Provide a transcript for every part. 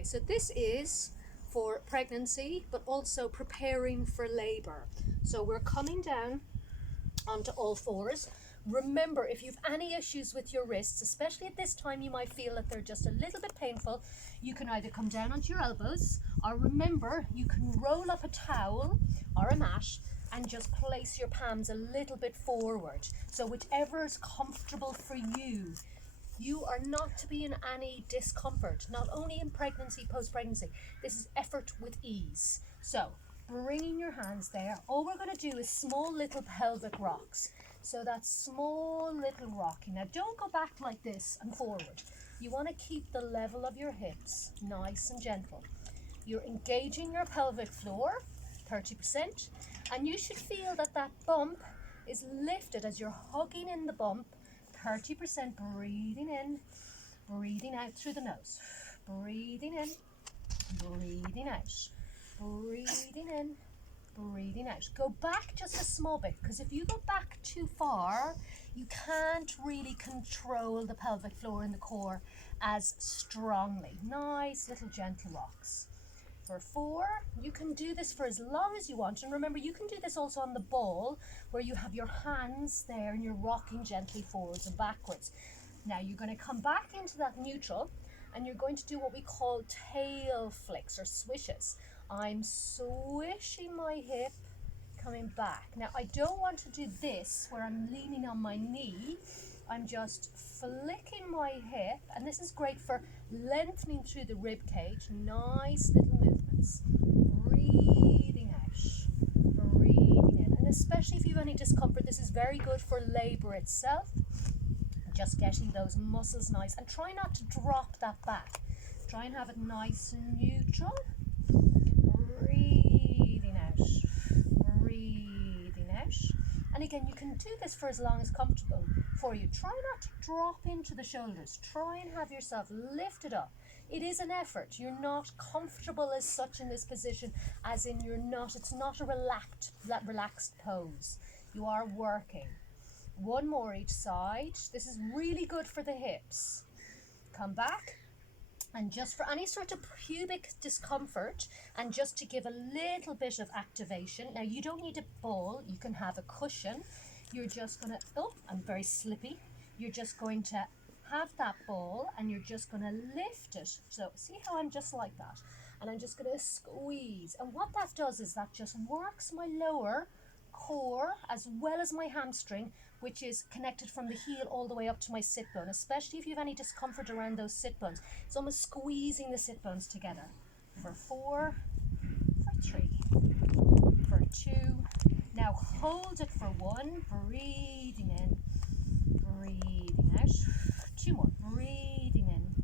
Okay, so this is for pregnancy, but also preparing for labor. So we're coming down onto all fours. Remember, if you've any issues with your wrists, especially at this time, you might feel that they're just a little bit painful. You can either come down onto your elbows, or remember, you can roll up a towel or a mat and just place your palms a little bit forward. So whichever is comfortable for you. You are not to be in any discomfort, not only in pregnancy, post-pregnancy. This is effort with ease. So, bringing your hands there, all we're going to do is small little pelvic rocks. So that's small little rocking. Now don't go back like this and forward. You want to keep the level of your hips nice and gentle. You're engaging your pelvic floor, 30%, and you should feel that that bump is lifted as you're hugging in the bump. 30% breathing in, breathing out through the nose. Breathing in, breathing out. Breathing in, breathing out. Go back just a small bit, because if you go back too far, you can't really control the pelvic floor and the core as strongly. Nice little gentle rocks. For 4, you can do this for as long as you want. And remember, you can do this also on the ball, where you have your hands there and you're rocking gently forwards and backwards. Now you're going to come back into that neutral and you're going to do what we call tail flicks or swishes. I'm swishing my hip, coming back. Now I don't want to do this where I'm leaning on my knee. I'm just flicking my hip, and this is great for lengthening through the rib cage. Nice little movements. Breathing out, breathing in. And especially if you have any discomfort, this is very good for labor itself. Just getting those muscles nice, and try not to drop that back. Try and have it nice and neutral. Breathing out, breathing out. And again, you can do this for as long as comfortable for you. Try not to drop into the shoulders. Try and have yourself lifted up. It is an effort. You're not comfortable as such in this position, as in it's not a relaxed pose. You are working. One more each side. This is really good for the hips. Come back. And just for any sort of pubic discomfort, and just to give a little bit of activation. Now you don't need a ball, you can have a cushion. You're just going to, oh, I'm very slippy. You're just going to have that ball and you're just going to lift it. So see how I'm just like that? And I'm just going to squeeze. And what that does is that just works my lower core as well as my hamstring, which is connected from the heel all the way up to my sit bone, especially if you have any discomfort around those sit bones. It's almost squeezing the sit bones together. For 4, for 3, for 2. Now hold it for 1, breathing in, breathing out. 2 more, breathing in,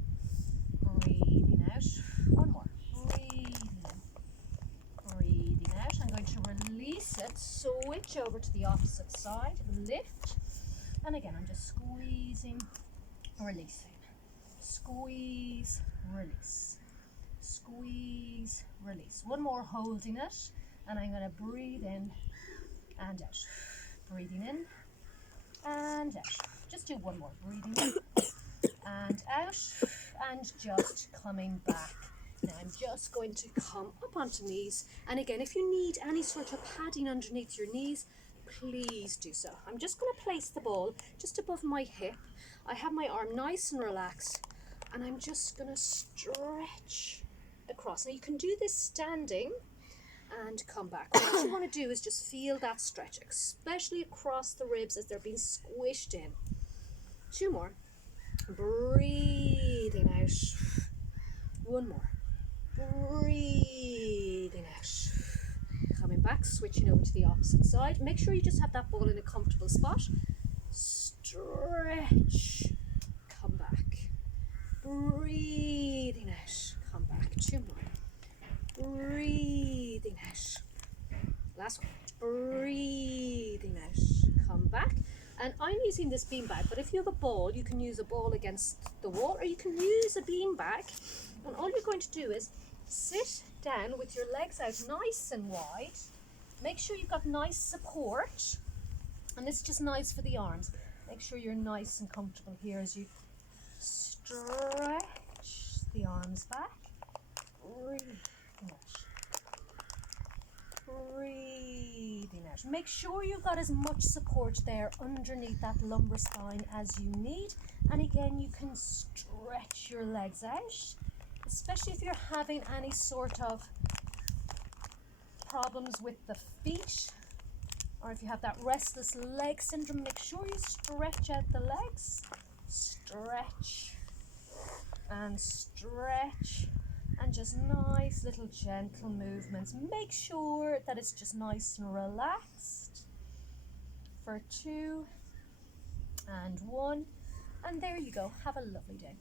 breathing out. 1 more, breathing in, breathing out. I'm going to release it, switch over to the opposite side, lift, and again I'm just squeezing, releasing, squeeze, release, squeeze, release. 1 more, holding it, and I'm going to breathe in and out, breathing in and out. Just do 1 more, breathing in and out, and just coming back. Now I'm just going to come up onto knees, and again, if you need any sort of padding underneath your knees, please do so. I'm just going to place the ball just above my hip. I have my arm nice and relaxed, and I'm just going to stretch across. Now you can do this standing and come back. What you want to do is just feel that stretch, especially across the ribs as they're being squished in. 2 more. Breathing out. 1 more. Breathing out. Coming back, switching over to the opposite side. Make sure you just have that ball in a comfortable spot. Stretch. Come back. Breathing out. Come back. 2 more. Breathing out. Last one. Breathing out. Come back. And I'm using this beanbag, but if you have a ball, you can use a ball against the wall, or you can use a beanbag. And all you're going to do is sit down with your legs out nice and wide. Make sure you've got nice support. And this is just nice for the arms. Make sure you're nice and comfortable here as you stretch the arms back. breathing out. Breathing out. Make sure you've got as much support there underneath that lumbar spine as you need. And again, you can stretch your legs out, especially if you're having any sort of problems with the feet, or if you have that restless leg syndrome. Make sure you stretch out the legs. Stretch and stretch, and just nice little gentle movements. Make sure that it's just nice and relaxed for 2 and 1, and there you go. Have a lovely day.